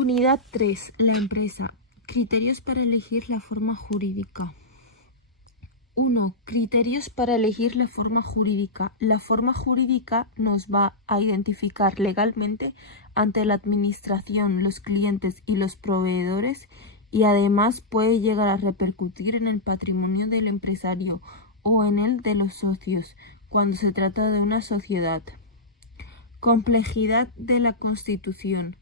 Unidad 3. La empresa. Criterios para elegir la forma jurídica. 1. Criterios para elegir la forma jurídica. La forma jurídica nos va a identificar legalmente ante la administración, los clientes y los proveedores, y además puede llegar a repercutir en el patrimonio del empresario o en el de los socios cuando se trata de una sociedad. Complejidad de la Constitución.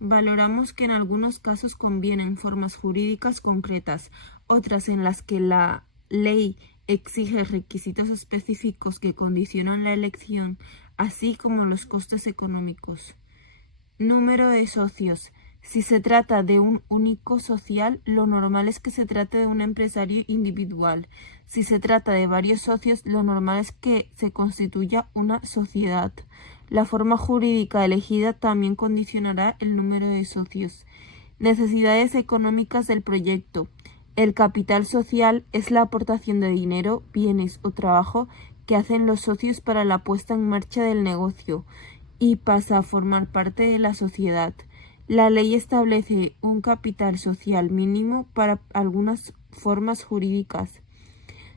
Valoramos que en algunos casos convienen formas jurídicas concretas, otras en las que la ley exige requisitos específicos que condicionan la elección, así como los costes económicos. Número de socios. Si se trata de un único social, lo normal es que se trate de un empresario individual. Si se trata de varios socios, lo normal es que se constituya una sociedad. La forma jurídica elegida también condicionará el número de socios. Necesidades económicas del proyecto. El capital social es la aportación de dinero, bienes o trabajo que hacen los socios para la puesta en marcha del negocio y pasa a formar parte de la sociedad. La ley establece un capital social mínimo para algunas formas jurídicas.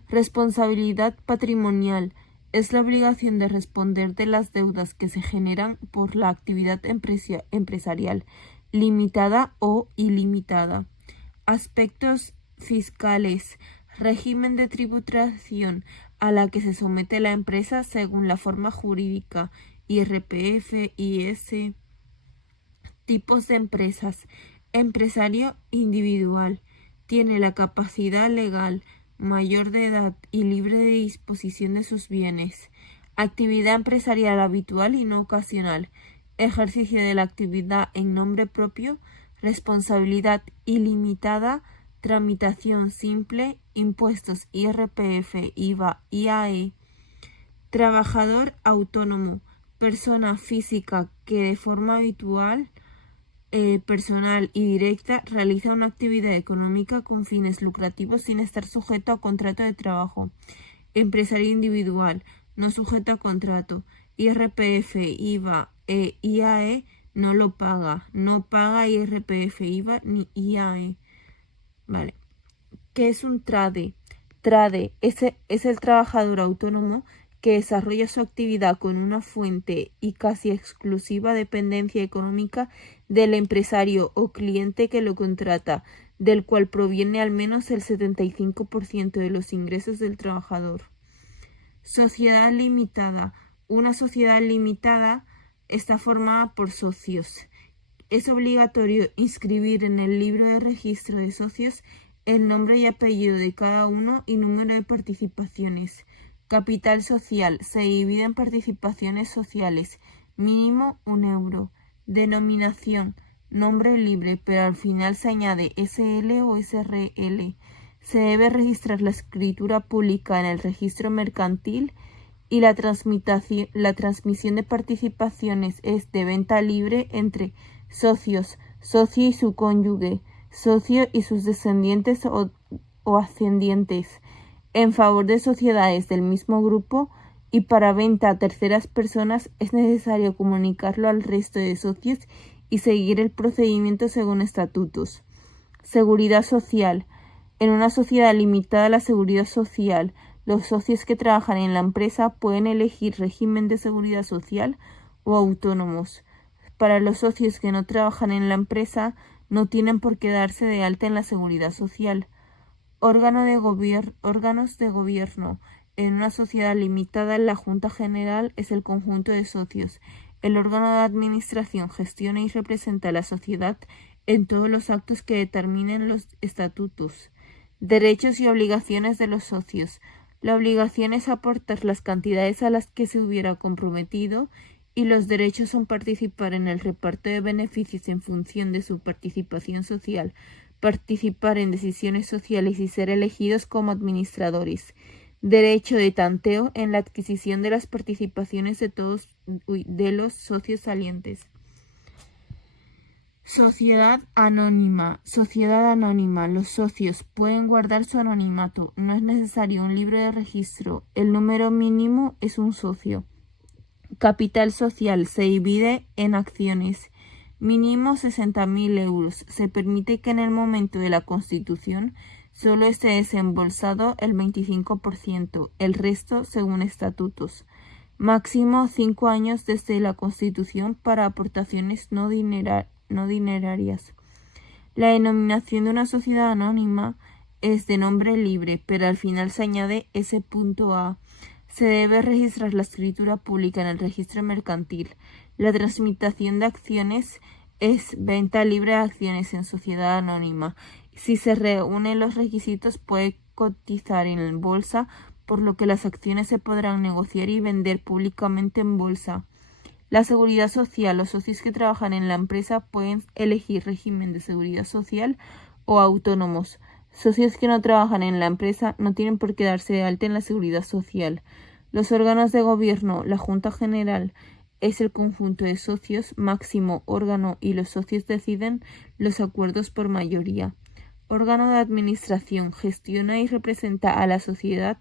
Responsabilidad patrimonial. Es la obligación de responder de las deudas que se generan por la actividad empresarial, limitada o ilimitada. Aspectos fiscales. Régimen de tributación a la que se somete la empresa según la forma jurídica, IRPF, IS. Tipos de empresas. Empresario individual. Tiene la capacidad legal, mayor de edad y libre de disposición de sus bienes. Actividad empresarial habitual y no ocasional. Ejercicio de la actividad en nombre propio. Responsabilidad ilimitada. Tramitación simple. Impuestos IRPF, IVA, IAE. Trabajador autónomo. Persona física que de forma habitual, personal y directa realiza una actividad económica con fines lucrativos sin estar sujeto a contrato de trabajo. Empresario individual, no sujeto a contrato. IRPF, IVA e IAE no lo paga. No paga IRPF, IVA ni IAE. Vale. ¿Qué es un trade? Trade es el trabajador autónomo que desarrolla su actividad con una fuente y casi exclusiva dependencia económica del empresario o cliente que lo contrata, del cual proviene al menos el 75% de los ingresos del trabajador. Sociedad limitada. Una sociedad limitada está formada por socios. Es obligatorio inscribir en el libro de registro de socios el nombre y apellido de cada uno y número de participaciones. Capital social. Se divide en participaciones sociales. Mínimo 1 euro. Denominación. Nombre libre, pero al final se añade SL o SRL. Se debe registrar la escritura pública en el registro mercantil y la transmisión de participaciones es de venta libre entre socios, socio y su cónyuge, socio y sus descendientes o ascendientes, en favor de sociedades del mismo grupo, y para venta a terceras personas es necesario comunicarlo al resto de socios y seguir el procedimiento según estatutos. Seguridad social. En una sociedad limitada a la seguridad social, los socios que trabajan en la empresa pueden elegir régimen de seguridad social o autónomos. Para los socios que no trabajan en la empresa, no tienen por qué darse de alta en la seguridad social. Órganos de gobierno. En una sociedad limitada, la Junta General es el conjunto de socios. El órgano de administración gestiona y representa a la sociedad en todos los actos que determinen los estatutos. Derechos y obligaciones de los socios. La obligación es aportar las cantidades a las que se hubiera comprometido, y los derechos son participar en el reparto de beneficios en función de su participación social, participar en decisiones sociales y ser elegidos como administradores. Derecho de tanteo en la adquisición de las participaciones de los socios salientes. Sociedad anónima. Sociedad anónima. Los socios pueden guardar su anonimato. No es necesario un libro de registro. El número mínimo es un socio. Capital social. Se divide en acciones. Mínimo 60.000 euros. Se permite que en el momento de la constitución solo esté desembolsado el 25%, el resto según estatutos. Máximo 5 años desde la constitución para aportaciones no dinerarias. La denominación de una sociedad anónima es de nombre libre, pero al final se añade ese punto A. Se debe registrar la escritura pública en el registro mercantil. La transmisión de acciones es venta libre de acciones en sociedad anónima. Si se reúnen los requisitos, puede cotizar en bolsa, por lo que las acciones se podrán negociar y vender públicamente en bolsa. La seguridad social. Los socios que trabajan en la empresa pueden elegir régimen de seguridad social o autónomos. Socios que no trabajan en la empresa no tienen por qué darse de alta en la seguridad social. Los órganos de gobierno. La Junta General es el conjunto de socios, máximo órgano, y los socios deciden los acuerdos por mayoría. Órgano de administración. Gestiona y representa a la sociedad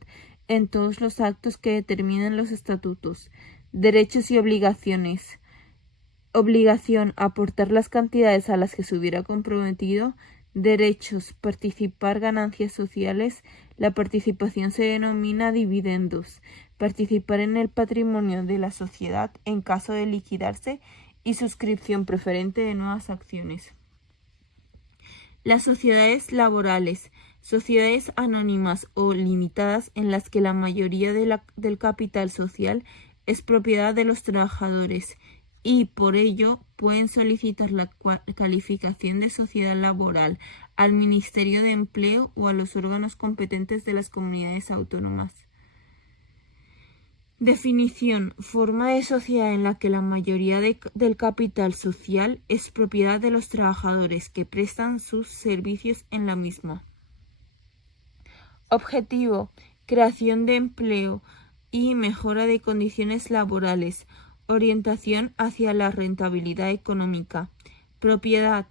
en todos los actos que determinan los estatutos. Derechos y obligaciones. Obligación: aportar las cantidades a las que se hubiera comprometido. Derechos: participar ganancias sociales. La participación se denomina dividendos. Participar en el patrimonio de la sociedad en caso de liquidarse y suscripción preferente de nuevas acciones. Las sociedades laborales. Sociedades anónimas o limitadas en las que la mayoría del capital social es propiedad de los trabajadores y por ello pueden solicitar la calificación de sociedad laboral al Ministerio de Empleo o a los órganos competentes de las comunidades autónomas. Definición: forma de sociedad en la que la mayoría del capital social es propiedad de los trabajadores que prestan sus servicios en la misma. Objetivo: creación de empleo y mejora de condiciones laborales. Orientación hacia la rentabilidad económica. Propiedad: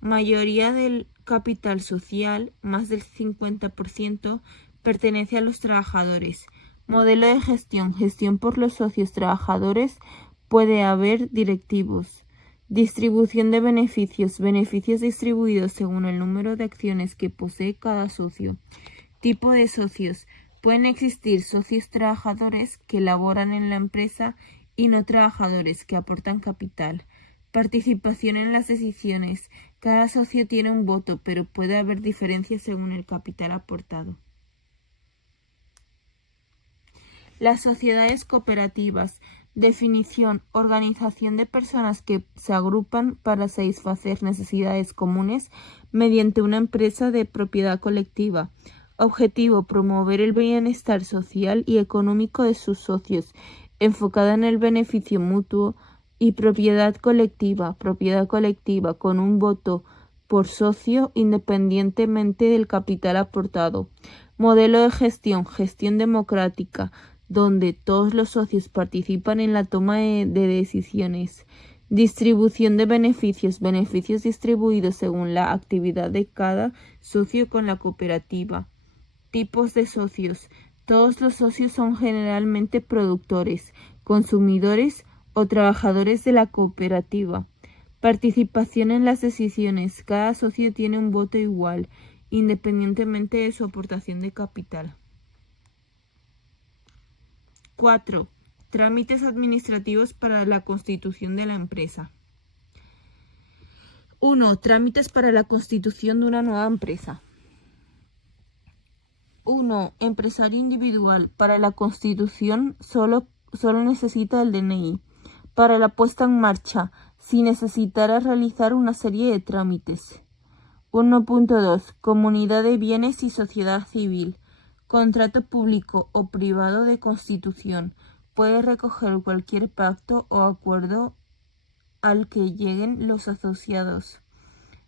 mayoría del capital social, más del 50%, pertenece a los trabajadores. Modelo de gestión: gestión por los socios trabajadores, puede haber directivos. Distribución de beneficios: beneficios distribuidos según el número de acciones que posee cada socio. Tipo de socios: pueden existir socios trabajadores que laboran en la empresa y no trabajadores que aportan capital. Participación en las decisiones: cada socio tiene un voto, pero puede haber diferencias según el capital aportado. Las sociedades cooperativas. Definición: organización de personas que se agrupan para satisfacer necesidades comunes mediante una empresa de propiedad colectiva. Objetivo: promover el bienestar social y económico de sus socios, enfocada en el beneficio mutuo. Y propiedad colectiva con un voto por socio independientemente del capital aportado. Modelo de gestión: gestión democrática, donde todos los socios participan en la toma de decisiones. Distribución de beneficios: beneficios distribuidos según la actividad de cada socio con la cooperativa. Tipos de socios: todos los socios son generalmente productores, consumidores o trabajadores de la cooperativa. Participación en las decisiones: cada socio tiene un voto igual, independientemente de su aportación de capital. 4. Trámites administrativos para la constitución de la empresa. 1. Trámites para la constitución de una nueva empresa. 1. Empresario individual. Para la constitución solo necesita el DNI. Para la puesta en marcha, si necesitara realizar una serie de trámites. 1.2. Comunidad de bienes y sociedad civil. Contrato público o privado de constitución. Puede recoger cualquier pacto o acuerdo al que lleguen los asociados.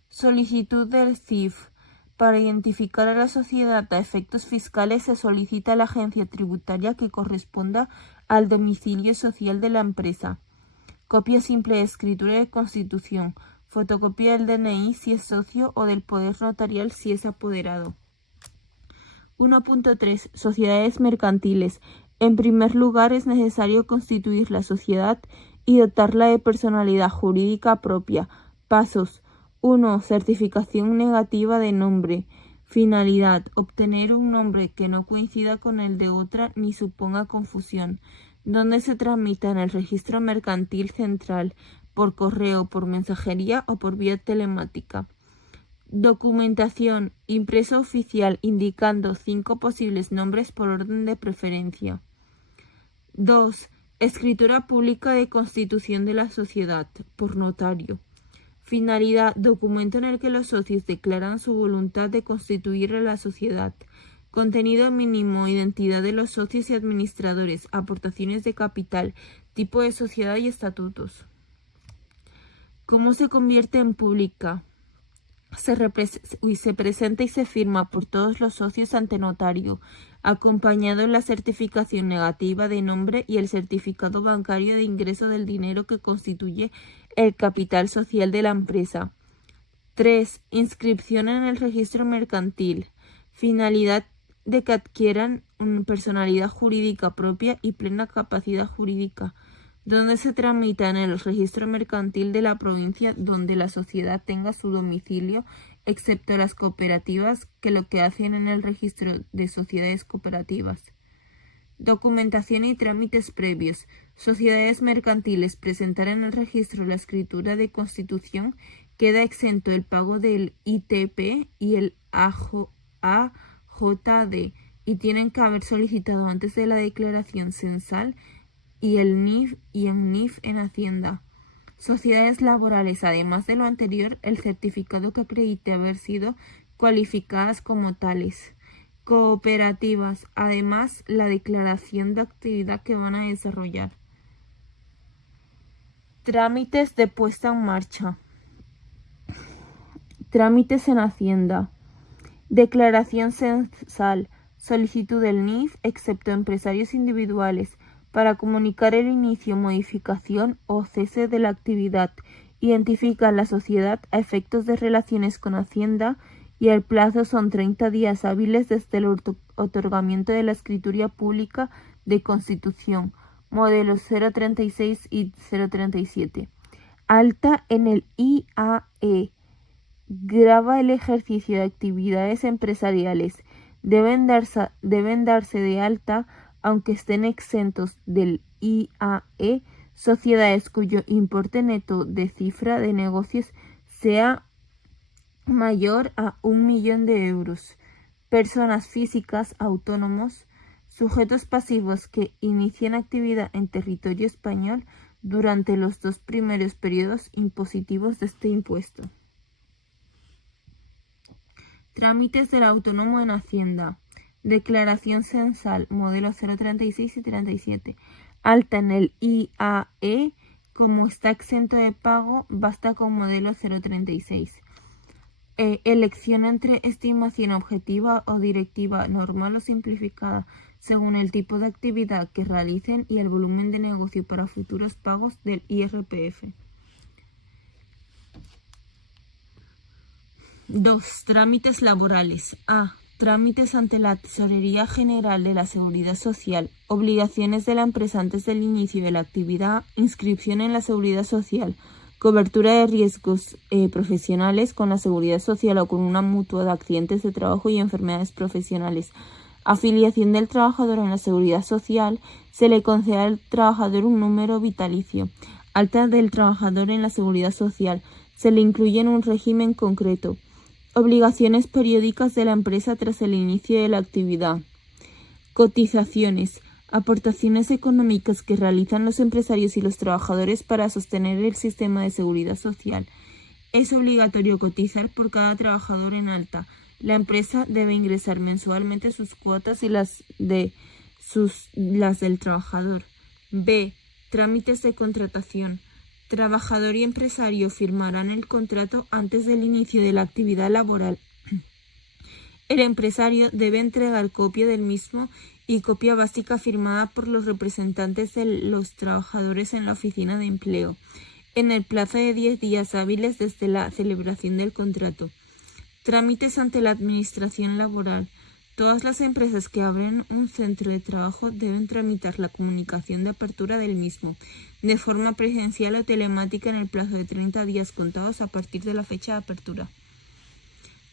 Solicitud del CIF. Para identificar a la sociedad a efectos fiscales se solicita a la agencia tributaria que corresponda al domicilio social de la empresa. Copia simple de escritura de constitución. Fotocopia del DNI si es socio o del poder notarial si es apoderado. 1.3. Sociedades mercantiles. En primer lugar, es necesario constituir la sociedad y dotarla de personalidad jurídica propia, Pasos. 1. Certificación negativa de nombre. Finalidad. Obtener un nombre que no coincida con el de otra ni suponga confusión. Donde se tramita en el registro mercantil central, por correo, por mensajería o por vía telemática. Documentación. Impreso oficial indicando 5 posibles nombres por orden de preferencia. 2. Escritura pública de constitución de la sociedad, por notario. Finalidad. Documento en el que los socios declaran su voluntad de constituir a la sociedad. Contenido mínimo, identidad de los socios y administradores, aportaciones de capital, tipo de sociedad y estatutos. ¿Cómo se convierte en pública? Se presenta y se firma por todos los socios ante notario, acompañado de la certificación negativa de nombre y el certificado bancario de ingreso del dinero que constituye el capital social de la empresa. 3. Inscripción en el registro mercantil. Finalidad de que adquieran una personalidad jurídica propia y plena capacidad jurídica, donde se tramita en el registro mercantil de la provincia donde la sociedad tenga su domicilio, excepto las cooperativas que lo que hacen en el registro de sociedades cooperativas. Documentación y trámites previos. Sociedades mercantiles presentar en el registro la escritura de constitución, queda exento el pago del ITP y el AJD y tienen que haber solicitado antes de la declaración censal y el NIF y el NIF en Hacienda. Sociedades laborales, además de lo anterior, el certificado que acredite haber sido cualificadas como tales. Cooperativas, además la declaración de actividad que van a desarrollar. Trámites de puesta en marcha. Trámites en Hacienda. Declaración censal. Solicitud del NIF, excepto empresarios individuales, para comunicar el inicio, modificación o cese de la actividad. Identifica la sociedad a efectos de relaciones con Hacienda y el plazo son 30 días hábiles desde el otorgamiento de la escritura pública de constitución, modelos 036 y 037. Alta en el IAE. Grava el ejercicio de actividades empresariales. Deben darse de alta, aunque estén exentos del IAE, sociedades cuyo importe neto de cifra de negocios sea mayor a 1 millón de euros. Personas físicas autónomos, sujetos pasivos que inicien actividad en territorio español durante los 2 primeros periodos impositivos de este impuesto. Trámites del autónomo en Hacienda. Declaración censal, modelo 036 y 37. Alta en el IAE, como está exento de pago, basta con modelo 036. Elección entre estimación objetiva o directiva, normal o simplificada, según el tipo de actividad que realicen y el volumen de negocio para futuros pagos del IRPF. 2. Trámites laborales. A. Trámites ante la Tesorería General de la Seguridad Social. Obligaciones de la empresa antes del inicio de la actividad. Inscripción en la Seguridad Social. Cobertura de riesgos profesionales con la Seguridad Social o con una mutua de accidentes de trabajo y enfermedades profesionales. Afiliación del trabajador en la Seguridad Social. Se le concede al trabajador un número vitalicio. Alta del trabajador en la Seguridad Social. Se le incluye en un régimen concreto. Obligaciones periódicas de la empresa tras el inicio de la actividad. Cotizaciones. Aportaciones económicas que realizan los empresarios y los trabajadores para sostener el sistema de seguridad social. Es obligatorio cotizar por cada trabajador en alta. La empresa debe ingresar mensualmente sus cuotas y las del trabajador. B. Trámites de contratación. Trabajador y empresario firmarán el contrato antes del inicio de la actividad laboral. El empresario debe entregar copia del mismo y copia básica firmada por los representantes de los trabajadores en la oficina de empleo, en el plazo de 10 días hábiles desde la celebración del contrato. Trámites ante la Administración Laboral. Todas las empresas que abren un centro de trabajo deben tramitar la comunicación de apertura del mismo, de forma presencial o telemática en el plazo de 30 días contados a partir de la fecha de apertura.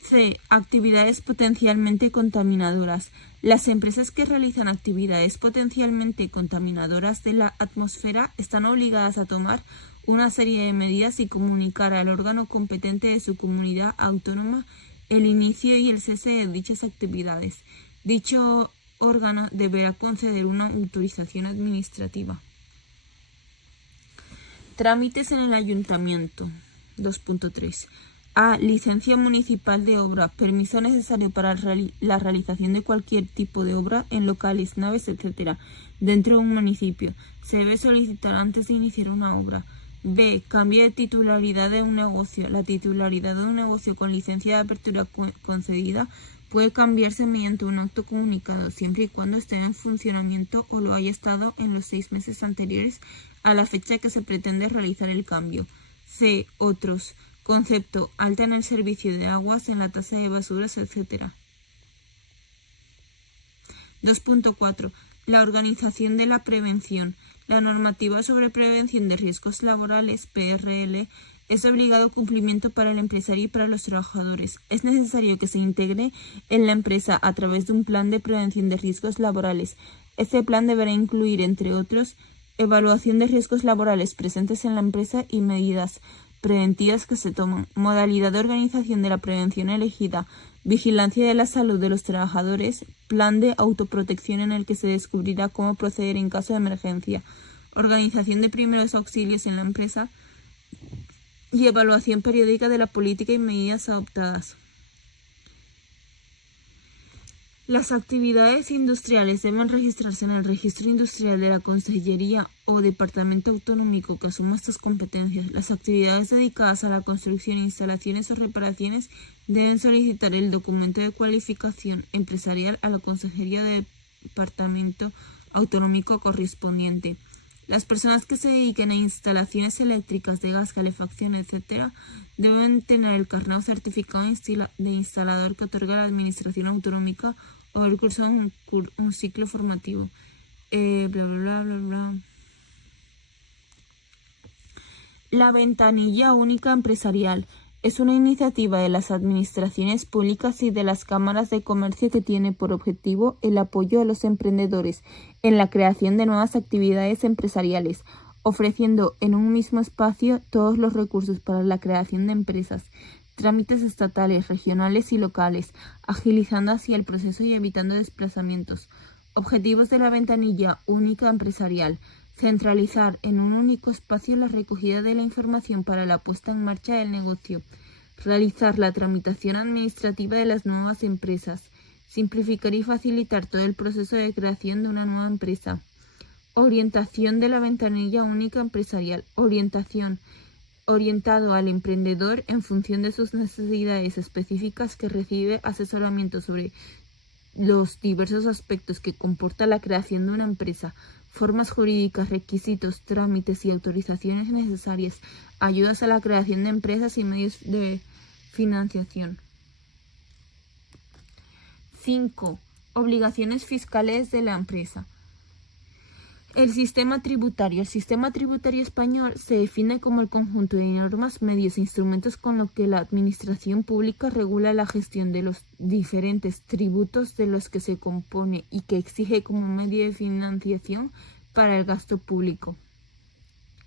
C. Actividades potencialmente contaminadoras. Las empresas que realizan actividades potencialmente contaminadoras de la atmósfera están obligadas a tomar una serie de medidas y comunicar al órgano competente de su comunidad autónoma el inicio y el cese de dichas actividades. Dicho órgano deberá conceder una autorización administrativa. Trámites en el ayuntamiento. 2.3. A. Licencia municipal de obra. Permiso necesario para la realización de cualquier tipo de obra en locales, naves, etc. dentro de un municipio. Se debe solicitar antes de iniciar una obra. B. Cambio de titularidad de un negocio. La titularidad de un negocio con licencia de apertura concedida puede cambiarse mediante un acto comunicado, siempre y cuando esté en funcionamiento o lo haya estado en los 6 meses anteriores a la fecha que se pretende realizar el cambio. C. Otros. Concepto: alta en el servicio de aguas, en la tasa de basuras, etc. 2.4. La organización de la prevención. La normativa sobre prevención de riesgos laborales, PRL, es obligado cumplimiento para el empresario y para los trabajadores. Es necesario que se integre en la empresa a través de un plan de prevención de riesgos laborales. Este plan deberá incluir, entre otros, evaluación de riesgos laborales presentes en la empresa y medidas preventivas que se toman, modalidad de organización de la prevención elegida, vigilancia de la salud de los trabajadores, plan de autoprotección en el que se descubrirá cómo proceder en caso de emergencia, organización de primeros auxilios en la empresa y evaluación periódica de la política y medidas adoptadas. Las actividades industriales deben registrarse en el registro industrial de la Consellería o Departamento Autonómico que asuma estas competencias. Las actividades dedicadas a la construcción, instalaciones o reparaciones deben solicitar el documento de cualificación empresarial a la Consejería de Departamento Autonómico correspondiente. Las personas que se dediquen a instalaciones eléctricas, de gas, calefacción, etc., deben tener el carnet o certificado de instalador que otorga la Administración Autonómica o haber cursado un ciclo formativo. La ventanilla única empresarial es una iniciativa de las administraciones públicas y de las cámaras de comercio que tiene por objetivo el apoyo a los emprendedores en la creación de nuevas actividades empresariales, ofreciendo en un mismo espacio todos los recursos para la creación de empresas, trámites estatales, regionales y locales, agilizando así el proceso y evitando desplazamientos. Objetivos de la ventanilla única empresarial: centralizar en un único espacio la recogida de la información para la puesta en marcha del negocio, realizar la tramitación administrativa de las nuevas empresas, simplificar y facilitar todo el proceso de creación de una nueva empresa. Orientación de la ventanilla única empresarial. Orientado al emprendedor en función de sus necesidades específicas, que recibe asesoramiento sobre los diversos aspectos que comporta la creación de una empresa, formas jurídicas, requisitos, trámites y autorizaciones necesarias, ayudas a la creación de empresas y medios de financiación. 5. Obligaciones fiscales de la empresa. El sistema tributario. El sistema tributario español se define como el conjunto de normas, medios e instrumentos con los que la administración pública regula la gestión de los diferentes tributos de los que se compone y que exige como medio de financiación para el gasto público.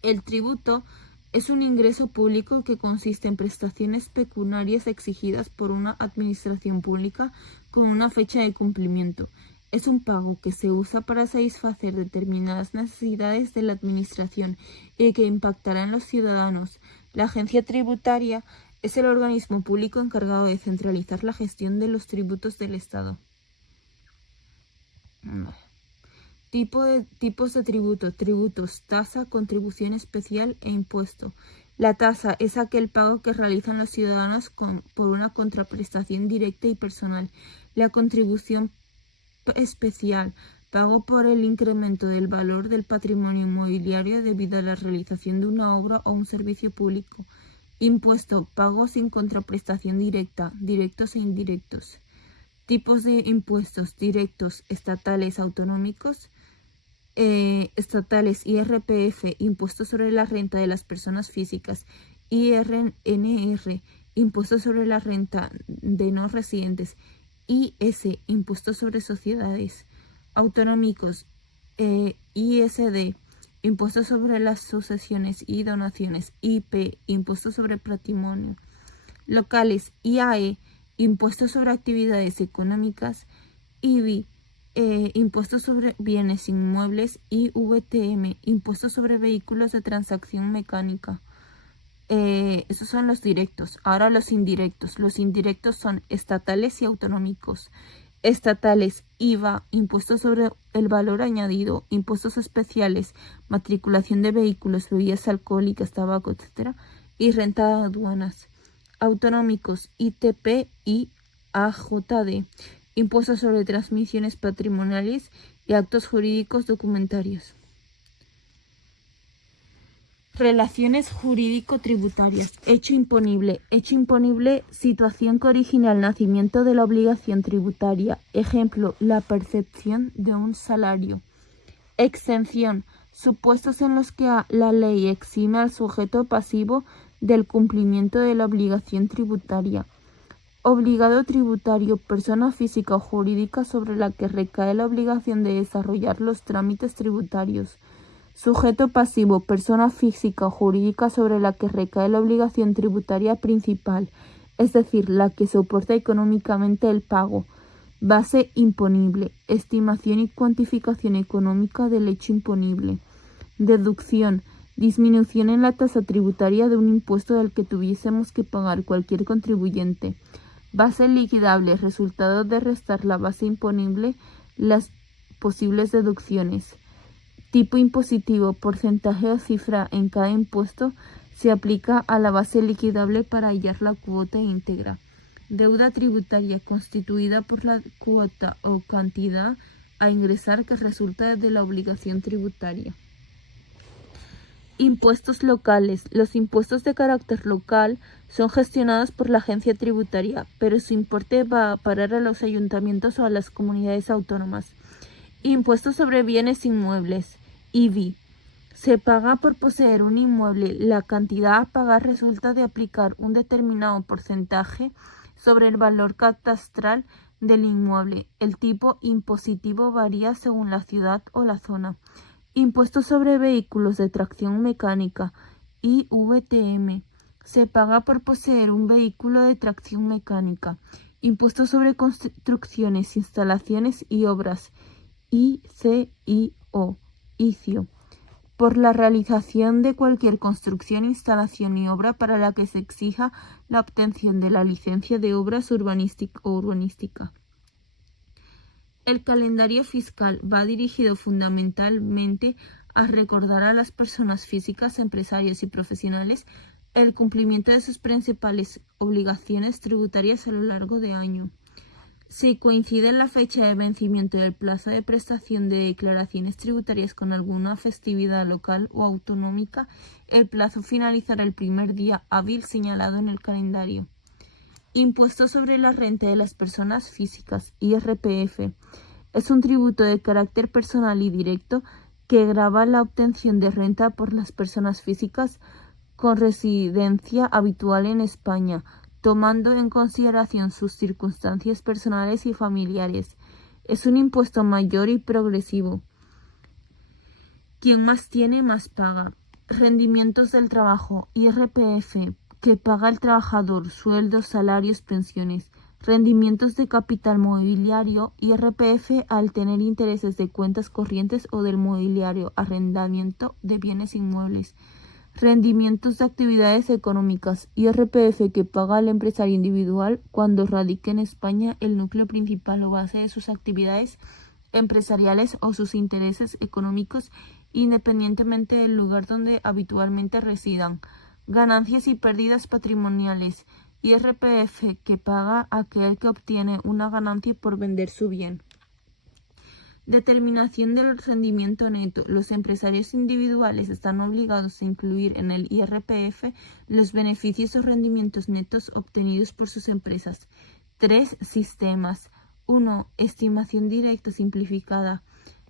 El tributo es un ingreso público que consiste en prestaciones pecuniarias exigidas por una administración pública con una fecha de cumplimiento. Es un pago que se usa para satisfacer determinadas necesidades de la administración y que impactará en los ciudadanos. La agencia tributaria es el organismo público encargado de centralizar la gestión de los tributos del Estado. Tipos de tributo: tributos, tasa, contribución especial e impuesto. La tasa es aquel pago que realizan los ciudadanos por una contraprestación directa y personal. La contribución especial, pago por el incremento del valor del patrimonio inmobiliario debido a la realización de una obra o un servicio público. Impuesto, pago sin contraprestación directa, directos e indirectos. Tipos de impuestos directos, estatales, autonómicos. Estatales, IRPF, impuesto sobre la renta de las personas físicas, IRNR, impuesto sobre la renta de no residentes, IS, impuesto sobre sociedades, autonómicos, ISD, impuesto sobre las sucesiones y donaciones, IP, impuesto sobre patrimonio, locales, IAE, impuesto sobre actividades económicas, IBI, impuestos sobre bienes inmuebles, y VTM, impuestos sobre vehículos de transacción mecánica. Esos son los directos. Ahora los indirectos. Los indirectos son estatales y autonómicos. Estatales, IVA, impuestos sobre el valor añadido, impuestos especiales, matriculación de vehículos, bebidas alcohólicas, tabaco, etc. Y renta de aduanas. Autonómicos, ITP y AJD, impuestos sobre transmisiones patrimoniales y actos jurídicos documentarios. Relaciones jurídico-tributarias. Hecho imponible. Hecho imponible, situación que origina el nacimiento de la obligación tributaria. Ejemplo, la percepción de un salario. Exención. Supuestos en los que la ley exime al sujeto pasivo del cumplimiento de la obligación tributaria. Obligado tributario, persona física o jurídica sobre la que recae la obligación de desarrollar los trámites tributarios. Sujeto pasivo, persona física o jurídica sobre la que recae la obligación tributaria principal, es decir, la que soporta económicamente el pago. Base imponible, estimación y cuantificación económica del hecho imponible. Deducción, disminución en la tasa tributaria de un impuesto del que tuviésemos que pagar cualquier contribuyente. Base liquidable, resultado de restar la base imponible las posibles deducciones. Tipo impositivo, porcentaje o cifra en cada impuesto se aplica a la base liquidable para hallar la cuota íntegra. Deuda tributaria, constituida por la cuota o cantidad a ingresar que resulta de la obligación tributaria. Impuestos locales. Los impuestos de carácter local son gestionados por la agencia tributaria, pero su importe va a parar a los ayuntamientos o a las comunidades autónomas. Impuestos sobre bienes inmuebles, IBI. Se paga por poseer un inmueble. La cantidad a pagar resulta de aplicar un determinado porcentaje sobre el valor catastral del inmueble. El tipo impositivo varía según la ciudad o la zona. Impuestos sobre vehículos de tracción mecánica, IVTM. Se paga por poseer un vehículo de tracción mecánica. Impuestos sobre construcciones, instalaciones y obras, ICIO, por la realización de cualquier construcción, instalación y obra para la que se exija la obtención de la licencia de obras urbanística. El calendario fiscal va dirigido fundamentalmente a recordar a las personas físicas, empresarios y profesionales el cumplimiento de sus principales obligaciones tributarias a lo largo de año. Si coincide la fecha de vencimiento del plazo de prestación de declaraciones tributarias con alguna festividad local o autonómica, el plazo finalizará el primer día hábil señalado en el calendario. Impuesto sobre la renta de las personas físicas, IRPF, es un tributo de carácter personal y directo que grava la obtención de renta por las personas físicas con residencia habitual en España, tomando en consideración sus circunstancias personales y familiares. Es un impuesto mayor y progresivo. Quien más tiene, más paga. Rendimientos del trabajo, IRPF, que paga el trabajador, sueldos, salarios, pensiones. Rendimientos de capital mobiliario, IRPF al tener intereses de cuentas corrientes o del mobiliario, arrendamiento de bienes inmuebles. Rendimientos de actividades económicas, IRPF que paga el empresario individual cuando radique en España el núcleo principal o base de sus actividades empresariales o sus intereses económicos, independientemente del lugar donde habitualmente residan. Ganancias y pérdidas patrimoniales, IRPF que paga aquel que obtiene una ganancia por vender su bien. Determinación del rendimiento neto. Los empresarios individuales están obligados a incluir en el IRPF los beneficios o rendimientos netos obtenidos por sus empresas. 3 sistemas. 1. Estimación directa simplificada.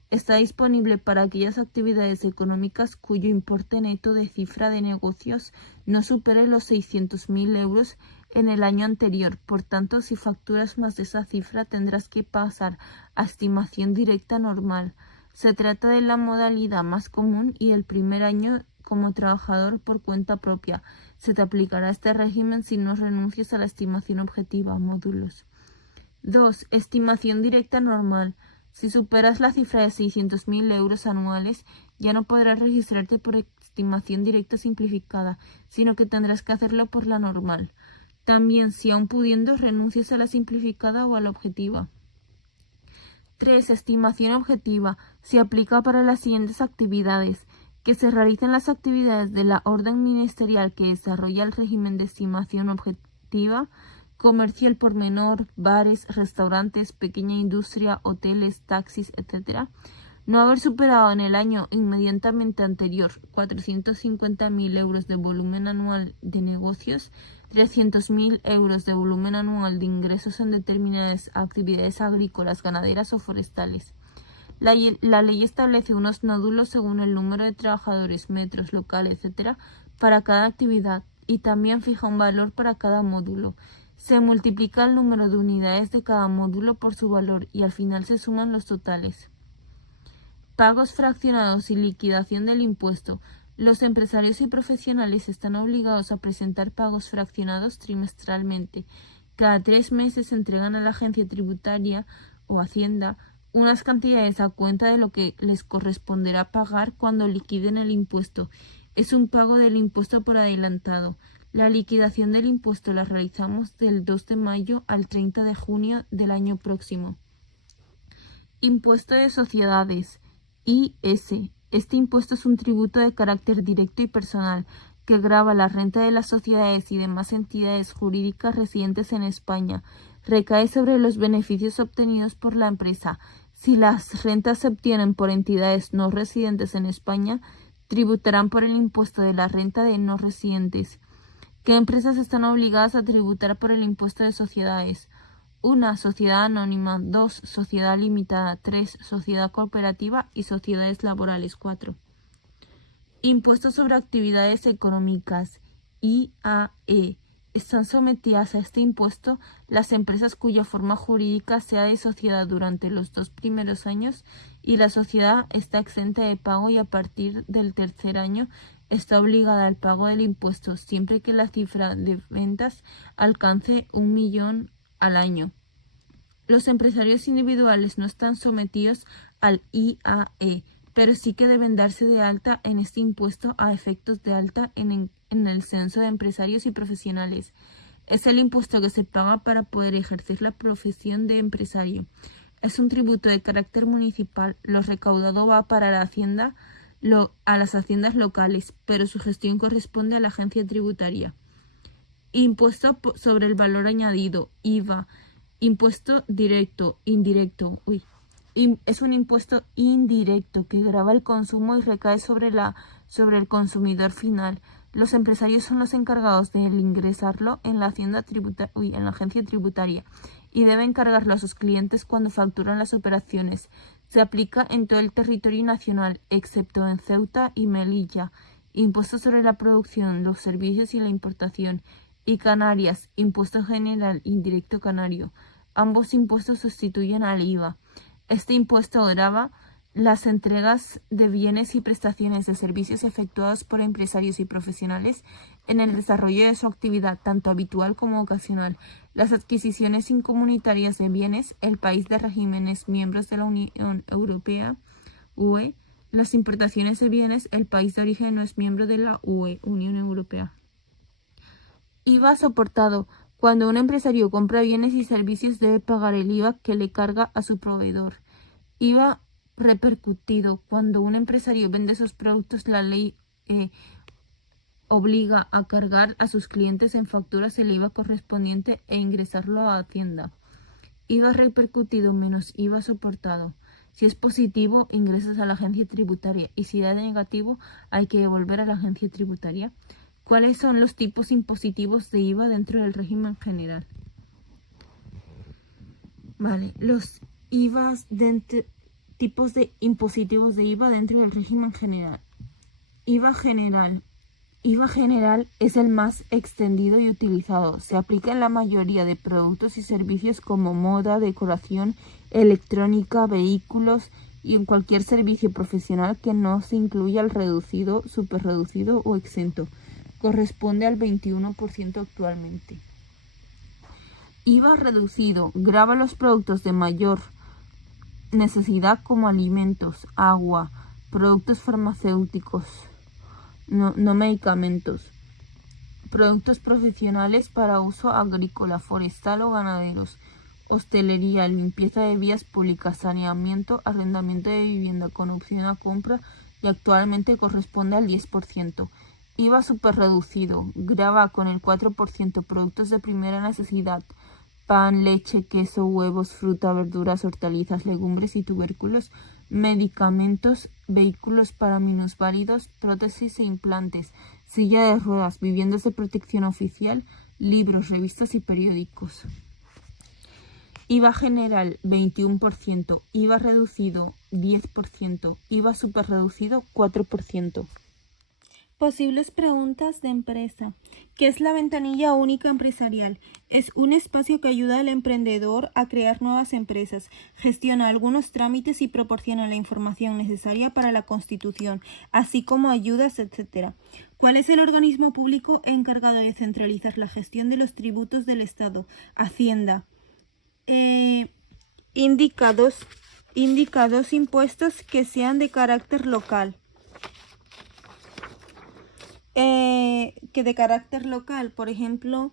Está disponible para aquellas actividades económicas cuyo importe neto de cifra de negocios no supere los 600.000 euros en el año anterior. Por tanto, si facturas más de esa cifra, tendrás que pasar a estimación directa normal. Se trata de la modalidad más común y el primer año como trabajador por cuenta propia. Se te aplicará este régimen si no renuncias a la estimación objetiva, módulos. 2. Estimación directa normal. Si superas la cifra de 600.000 euros anuales, ya no podrás registrarte por estimación directa simplificada, sino que tendrás que hacerlo por la normal. También, si aún pudiendo, renuncias a la simplificada o a la objetiva. 3. Estimación objetiva. Se aplica para las siguientes actividades: que se realicen las actividades de la orden ministerial que desarrolla el régimen de estimación objetiva, comercio al por menor, bares, restaurantes, pequeña industria, hoteles, taxis, etc. No haber superado en el año inmediatamente anterior 450.000 euros de volumen anual de negocios, 300.000 euros de volumen anual de ingresos en determinadas actividades agrícolas, ganaderas o forestales. La ley establece unos nódulos según el número de trabajadores, metros, locales, etc. para cada actividad y también fija un valor para cada módulo. Se multiplica el número de unidades de cada módulo por su valor y al final se suman los totales. Pagos fraccionados y liquidación del impuesto. Los empresarios y profesionales están obligados a presentar pagos fraccionados trimestralmente. Cada 3 meses entregan a la agencia tributaria o Hacienda unas cantidades a cuenta de lo que les corresponderá pagar cuando liquiden el impuesto. Es un pago del impuesto por adelantado. La liquidación del impuesto la realizamos del 2 de mayo al 30 de junio del año próximo. Impuesto de sociedades, IS. Este impuesto es un tributo de carácter directo y personal que grava la renta de las sociedades y demás entidades jurídicas residentes en España. Recae sobre los beneficios obtenidos por la empresa. Si las rentas se obtienen por entidades no residentes en España, tributarán por el impuesto de la renta de no residentes. ¿Qué empresas están obligadas a tributar por el impuesto de sociedades? 1. Sociedad anónima. 2. Sociedad limitada. 3. Sociedad cooperativa y sociedades laborales. 4. Impuestos sobre actividades económicas. IAE. Están sometidas a este impuesto las empresas cuya forma jurídica sea de sociedad durante los 2 primeros años y la sociedad está exenta de pago y a partir del tercer año está obligada al pago del impuesto siempre que la cifra de ventas alcance 1 millón al año. Los empresarios individuales no están sometidos al IAE, pero sí que deben darse de alta en este impuesto a efectos de alta en el censo de empresarios y profesionales. Es el impuesto que se paga para poder ejercer la profesión de empresario. Es un tributo de carácter municipal. Lo recaudado va para la Hacienda, a las haciendas locales, pero su gestión corresponde a la agencia tributaria. Impuesto sobre el valor añadido, IVA. Impuesto directo, indirecto. Es un impuesto indirecto que grava el consumo y recae sobre el consumidor final. Los empresarios son los encargados de ingresarlo en la en la agencia tributaria y deben cargarlo a sus clientes cuando facturan las operaciones. Se aplica en todo el territorio nacional, excepto en Ceuta y Melilla. Impuesto sobre la producción, los servicios y la importación. Y Canarias, impuesto general indirecto canario. Ambos impuestos sustituyen al IVA. Este impuesto grava las entregas de bienes y prestaciones de servicios efectuados por empresarios y profesionales en el desarrollo de su actividad, tanto habitual como ocasional. Las adquisiciones incomunitarias de bienes, el país de regímenes miembros de la Unión Europea, UE. Las importaciones de bienes, el país de origen no es miembro de la UE, Unión Europea. IVA soportado. Cuando un empresario compra bienes y servicios debe pagar el IVA que le carga a su proveedor. IVA repercutido. Cuando un empresario vende sus productos, la ley obliga a cargar a sus clientes en facturas el IVA correspondiente e ingresarlo a Hacienda. IVA repercutido menos IVA soportado. Si es positivo, ingresas a la agencia tributaria y si da negativo, hay que devolver a la agencia tributaria. ¿Cuáles son los tipos impositivos de IVA dentro del régimen general? Vale, los tipos de impositivos de IVA dentro del régimen general. IVA general. IVA general es el más extendido y utilizado. Se aplica en la mayoría de productos y servicios como moda, decoración, electrónica, vehículos y en cualquier servicio profesional que no se incluya el reducido, superreducido o exento. Corresponde al 21% actualmente. IVA reducido. Grava los productos de mayor necesidad como alimentos, agua, productos farmacéuticos, no medicamentos, productos profesionales para uso agrícola, forestal o ganaderos, hostelería, limpieza de vías públicas, saneamiento, arrendamiento de vivienda con opción a compra y actualmente corresponde al 10%. IVA superreducido, grava con el 4% productos de primera necesidad, pan, leche, queso, huevos, fruta, verduras, hortalizas, legumbres y tubérculos, medicamentos, vehículos para minusválidos, prótesis e implantes, silla de ruedas, viviendas de protección oficial, libros, revistas y periódicos. IVA general 21%, IVA reducido 10%, IVA superreducido 4%. Posibles preguntas de empresa. ¿Qué es la ventanilla única empresarial? Es un espacio que ayuda al emprendedor a crear nuevas empresas, gestiona algunos trámites y proporciona la información necesaria para la constitución, así como ayudas, etc. ¿Cuál es el organismo público encargado de centralizar la gestión de los tributos del Estado? Hacienda. Indica dos impuestos que sean de carácter local. Por ejemplo,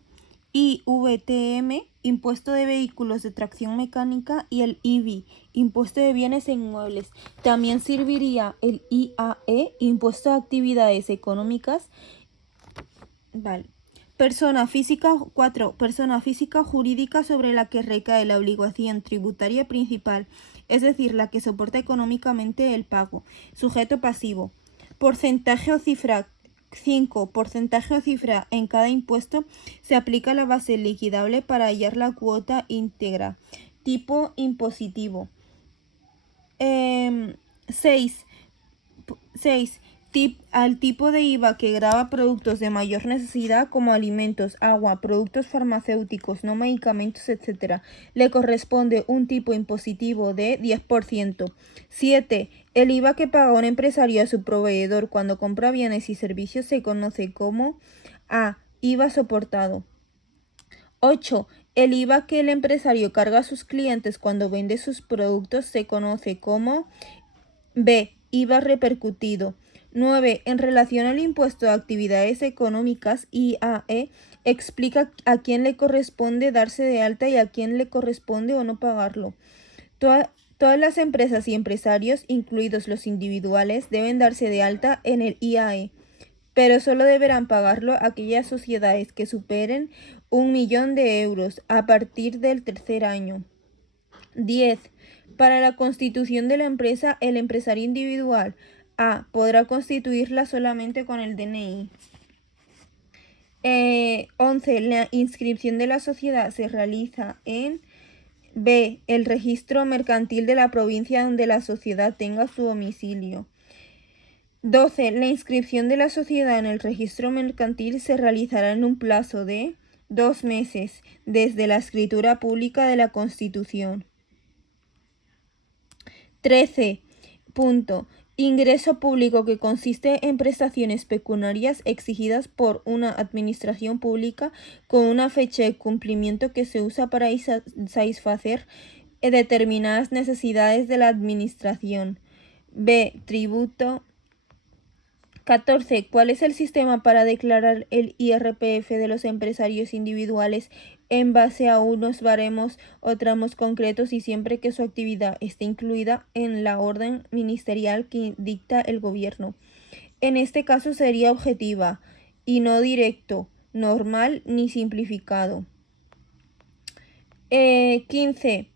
IVTM, impuesto de vehículos de tracción mecánica, y el IBI, impuesto de bienes e inmuebles. También serviría el IAE, impuesto de actividades económicas. Vale. Persona física 4. Persona física jurídica sobre la que recae la obligación tributaria principal, es decir, la que soporta económicamente el pago. Sujeto pasivo. Porcentaje o cifra 5. Porcentaje o cifra en cada impuesto. Se aplica la base liquidable para hallar la cuota íntegra. Tipo impositivo. 6. Al tipo de IVA que grava productos de mayor necesidad como alimentos, agua, productos farmacéuticos, no medicamentos, etc., le corresponde un tipo impositivo de 10%. 7. El IVA que paga un empresario a su proveedor cuando compra bienes y servicios se conoce como A. IVA soportado. 8. El IVA que el empresario carga a sus clientes cuando vende sus productos se conoce como B. IVA repercutido. 9. En relación al impuesto de actividades económicas, IAE explica a quién le corresponde darse de alta y a quién le corresponde o no pagarlo. Todas las empresas y empresarios, incluidos los individuales, deben darse de alta en el IAE, pero solo deberán pagarlo aquellas sociedades que superen 1 millón de euros a partir del tercer año. 10. Para la constitución de la empresa, el empresario individual A. podrá constituirla solamente con el DNI. 11. La inscripción de la sociedad se realiza en B. el registro mercantil de la provincia donde la sociedad tenga su domicilio. 12. La inscripción de la sociedad en el registro mercantil se realizará en un plazo de 2 meses desde la escritura pública de la Constitución. 13. Ingreso público que consiste en prestaciones pecuniarias exigidas por una administración pública con una fecha de cumplimiento que se usa para satisfacer determinadas necesidades de la administración. B. Tributo. 14. ¿Cuál es el sistema para declarar el IRPF de los empresarios individuales en base a unos baremos o tramos concretos y siempre que su actividad esté incluida en la orden ministerial que dicta el gobierno? En este caso sería objetiva y no directo, normal ni simplificado. 15.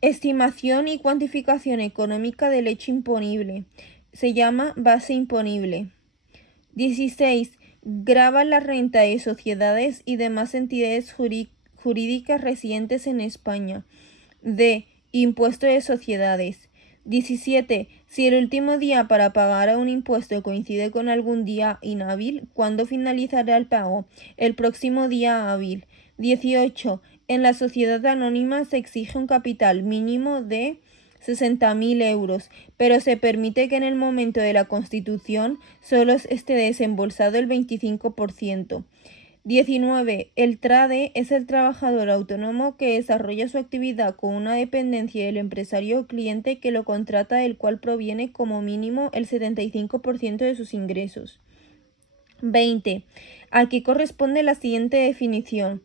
Estimación y cuantificación económica del hecho imponible. Se llama base imponible. 16. Grava la renta de sociedades y demás entidades jurídicas residentes en España. D. Impuesto de sociedades. 17. Si el último día para pagar un impuesto coincide con algún día inhábil, ¿cuándo finalizará el pago? El próximo día hábil. 18. En la sociedad anónima se exige un capital mínimo de 60.000 euros, pero se permite que en el momento de la constitución solo esté desembolsado el 25%. 19. El trade es el trabajador autónomo que desarrolla su actividad con una dependencia del empresario o cliente que lo contrata, del cual proviene como mínimo el 75% de sus ingresos. 20. Aquí corresponde la siguiente definición.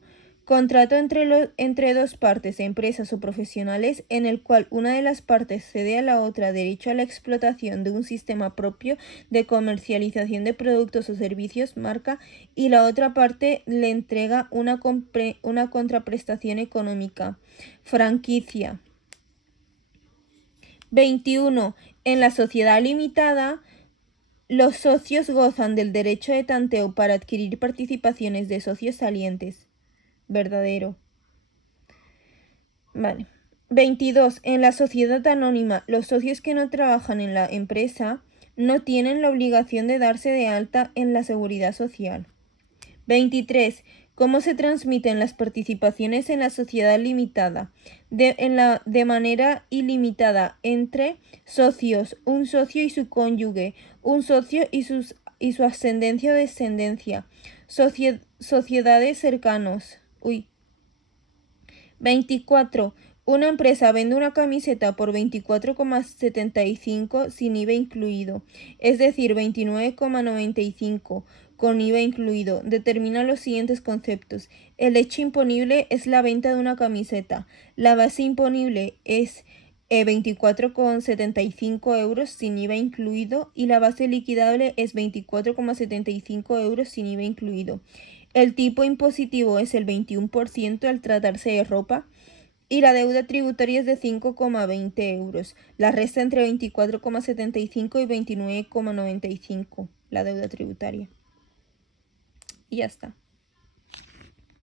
Contrato entre dos partes, empresas o profesionales, en el cual una de las partes cede a la otra derecho a la explotación de un sistema propio de comercialización de productos o servicios, marca, y la otra parte le entrega una contraprestación económica, franquicia. 21. En la sociedad limitada, los socios gozan del derecho de tanteo para adquirir participaciones de socios salientes. Verdadero. Vale. 22. En la sociedad anónima, los socios que no trabajan en la empresa no tienen la obligación de darse de alta en la seguridad social. 23. ¿Cómo se transmiten las participaciones en la sociedad limitada? De manera ilimitada entre socios, un socio y su cónyuge, un socio y su ascendencia o descendencia, sociedades cercanos. 24. Una empresa vende una camiseta por 24,75 sin IVA incluido, es decir, 29,95 con IVA incluido. Determina los siguientes conceptos. El hecho imponible es la venta de una camiseta. La base imponible es 24,75 euros sin IVA incluido y la base liquidable es 24,75 euros sin IVA incluido. El tipo impositivo es el 21% al tratarse de ropa y la deuda tributaria es de 5,20 euros. La resta entre 24,75 y 29,95, la deuda tributaria. Y ya está.